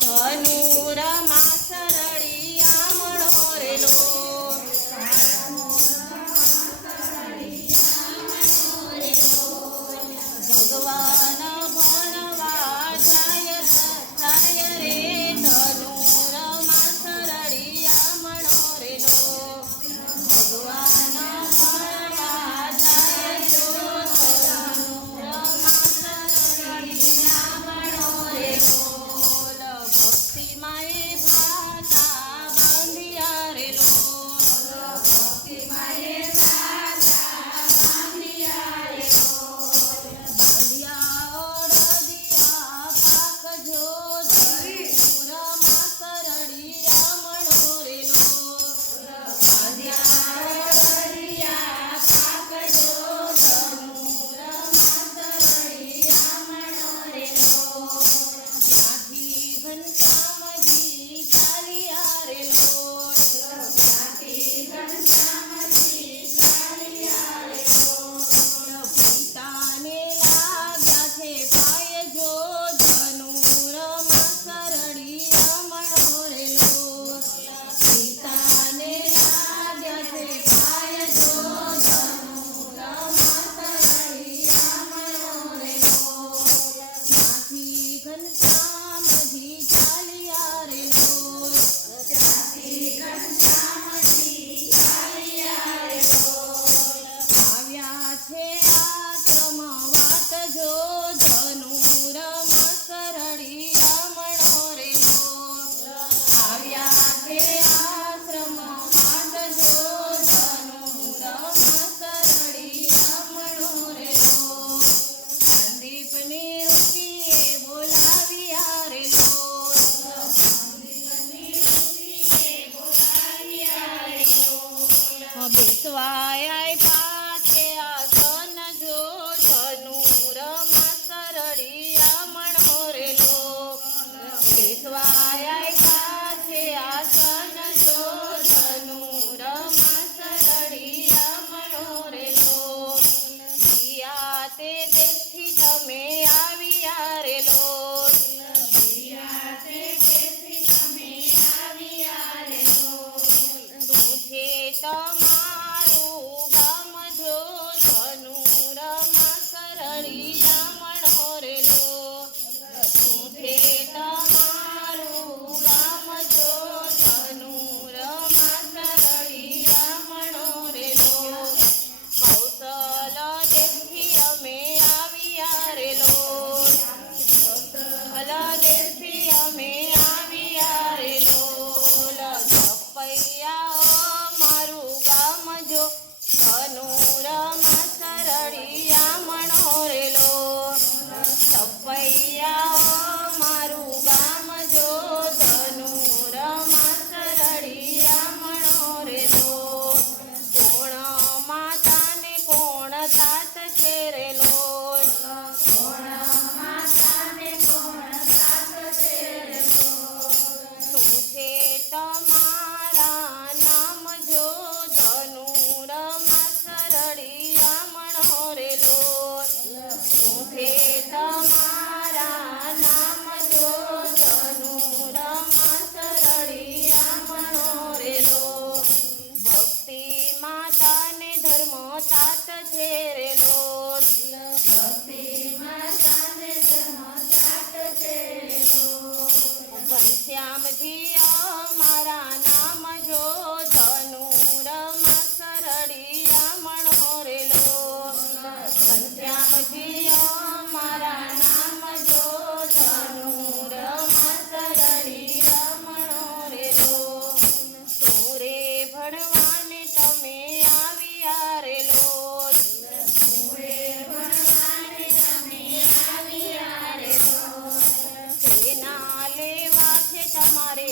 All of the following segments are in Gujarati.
ધનુરમાં સરળિયા મણોરેલો ભગવાન ભણવા જાય રે ધનુરમાં સરળિયા મણોરેલો ભગવાન ભણવા જાય ધનુરમાં સરળિયા મણોરેલો ભક્તિ માએ ભાતા બાંધિયા રેલો ભક્તિ માએ બેસવાય પાછે આસન જો ધનુરમાં સરળિયા મણોરેલો બેસવાય પાછે આસન જો ધનુરમાં સરળિયા મણોરેલો પિયા તે દેખી તમે આવ્યા રેલો પિયા તે દેખી તમે આવ્યા રેલો તું છે તમારું ગામ જો ધનુરમાં સરળિયા મણોરેલો શું છે તમારું ગામ જો ધનુરમાં સરળિયા મણોરેલો કૌશલ દેખી અમે આવ્યા રેલો કૌશલ દેખી અમે આવ્યા રેલો જપૈયા મારું ગામ જો ધનુરમાં સરળિયા મણોરેલો જપૈયા મારું ગામ જો ધનુરમાં સરળિયા મણોરેલો કોણ માતાને કોણ તાત છે રેલો કોણ માતાને કોણ તાત છે રેલો શું છે તમારા નામ જો ધનુરમાં સરળિયા મણોરેલો શું છે તમારા નામ જો ધનુરમાં સરળિયા મણોરેલો ભક્તિ માતાને ધર્મ તાત છે રેલો ભક્તિ માતાને ધર્મ તાત છે રેલો ઘનશ્યામજી અમારા નામ જો ધનુરમાં સરળિયા મણોરેલો ઘનશ્યામજી અમારા નામ જો ધનુરમાં સરળિયા મણોરેલો સુરે ભણવાને તમે આવ્યા રેલો સુરે ભણવાને તમે આવ્યા રેલો સેના લેવા છે તમારે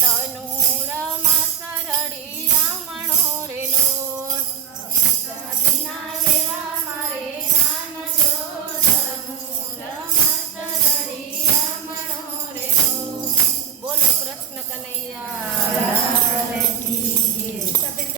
તનુર